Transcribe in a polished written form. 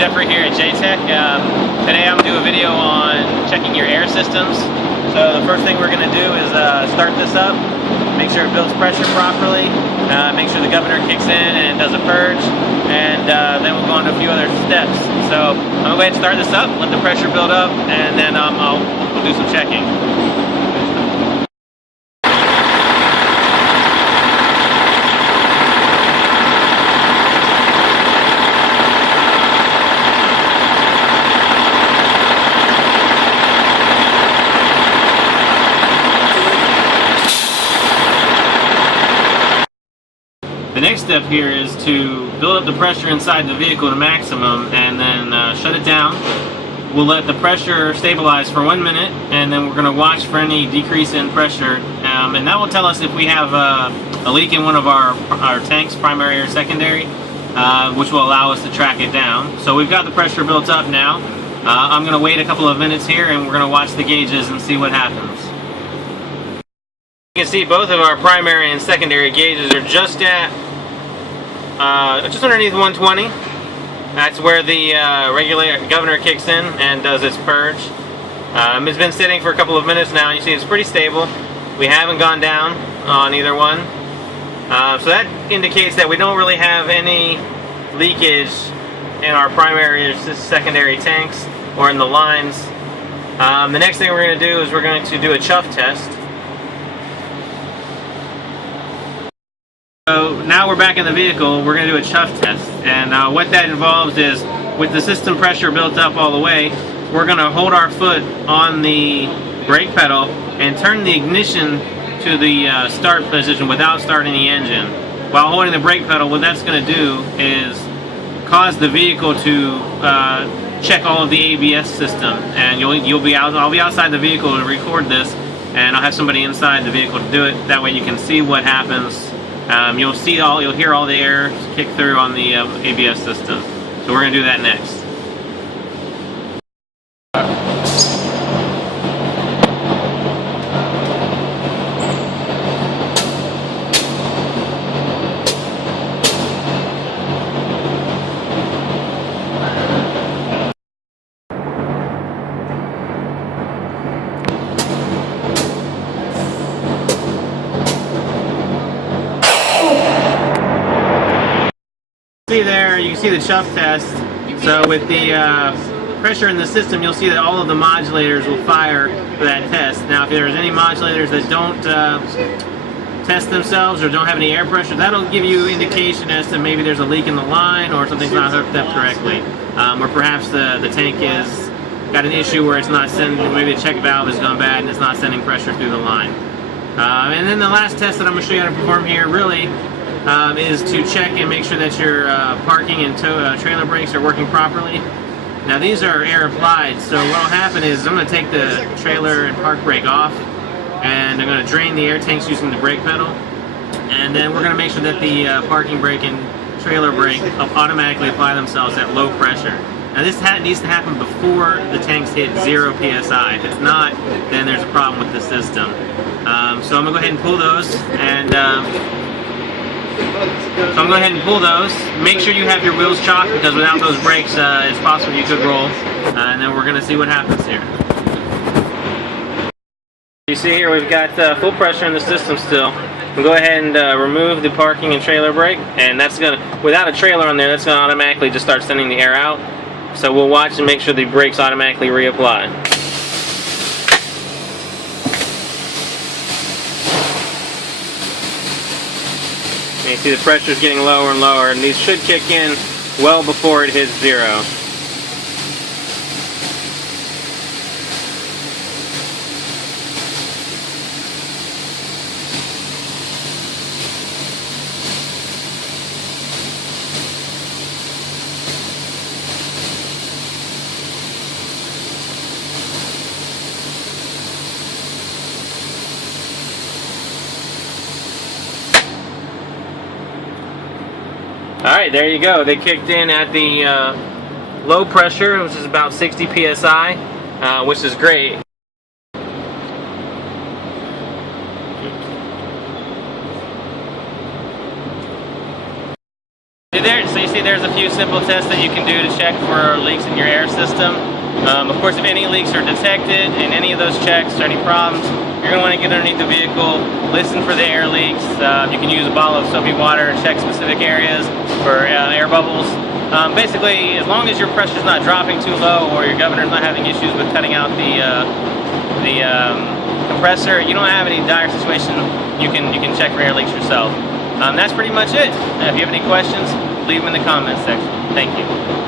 Jeffrey here at JTech. Today I'm going to do a video on checking your air systems. So the first thing we're going to do is start this up, make sure it builds pressure properly, make sure the governor kicks in and does a purge, and then we'll go on to a few other steps. So I'm going to go ahead and start this up, let the pressure build up, and then we'll do some checking. The next step here is to build up the pressure inside the vehicle to maximum and then shut it down. We'll let the pressure stabilize for 1 minute, and then we're going to watch for any decrease in pressure, and that will tell us if we have a leak in one of our tanks, primary or secondary, which will allow us to track it down. So we've got the pressure built up now. I'm going to wait a couple of minutes here and we're going to watch the gauges and see what happens. You can see both of our primary and secondary gauges are just underneath 120. That's where the governor kicks in and does its purge. It's been sitting for a couple of minutes now. You see it's pretty stable. We haven't gone down on either one. So that indicates that we don't really have any leakage in our primary or secondary tanks or in the lines. The next thing we're going to do is we're going to do a chuff test. So now we're back in the vehicle, we're going to do a chuff test, and what that involves is, with the system pressure built up all the way, we're going to hold our foot on the brake pedal and turn the ignition to the start position without starting the engine. While holding the brake pedal, what that's going to do is cause the vehicle to check all of the ABS system, and I'll be outside the vehicle to record this, and I'll have somebody inside the vehicle to do it. That way you can see what happens. You'll hear all the air kick through on the ABS system. So we're going to do that next. See there, you can see the chuff test. So with the pressure in the system, you'll see that all of the modulators will fire for that test. Now if there's any modulators that don't test themselves or don't have any air pressure, that'll give you indication as to maybe there's a leak in the line or something's not hooked up correctly. Or perhaps the tank is got an issue where it's not sending, maybe the check valve has gone bad and it's not sending pressure through the line. And then the last test that I'm going to show you how to perform here really is to check and make sure that your parking and trailer brakes are working properly. Now these are air applied, so what will happen is I'm going to take the trailer and park brake off, and I'm going to drain the air tanks using the brake pedal, and then we're going to make sure that the parking brake and trailer brake automatically apply themselves at low pressure. Now this needs to happen before the tanks hit 0 psi. If it's not, then there's a problem with the system. So I'm going to go ahead and pull those, and so I'm going to go ahead and pull those. Make sure you have your wheels chocked, because without those brakes, it's possible you could roll. And then we're going to see what happens here. You see here we've got full pressure in the system still. We'll go ahead and remove the parking and trailer brake, and that's going to, without a trailer on there, that's going to automatically just start sending the air out. So we'll watch and make sure the brakes automatically reapply. You see the pressure is getting lower and lower, and these should kick in well before it hits 0. Alright, there you go. They kicked in at the low pressure, which is about 60 psi, which is great. See there? So you see there's a few simple tests that you can do to check for leaks in your air system. Of course, if any leaks are detected in any of those checks or any problems, you're going to want to get underneath the vehicle, listen for the air leaks. You can use a bottle of soapy water to check specific areas for air bubbles. Basically, as long as your pressure is not dropping too low or your governor is not having issues with cutting out the compressor, you don't have any dire situation. You can check for air leaks yourself. That's pretty much it. If you have any questions, leave them in the comments section. Thank you.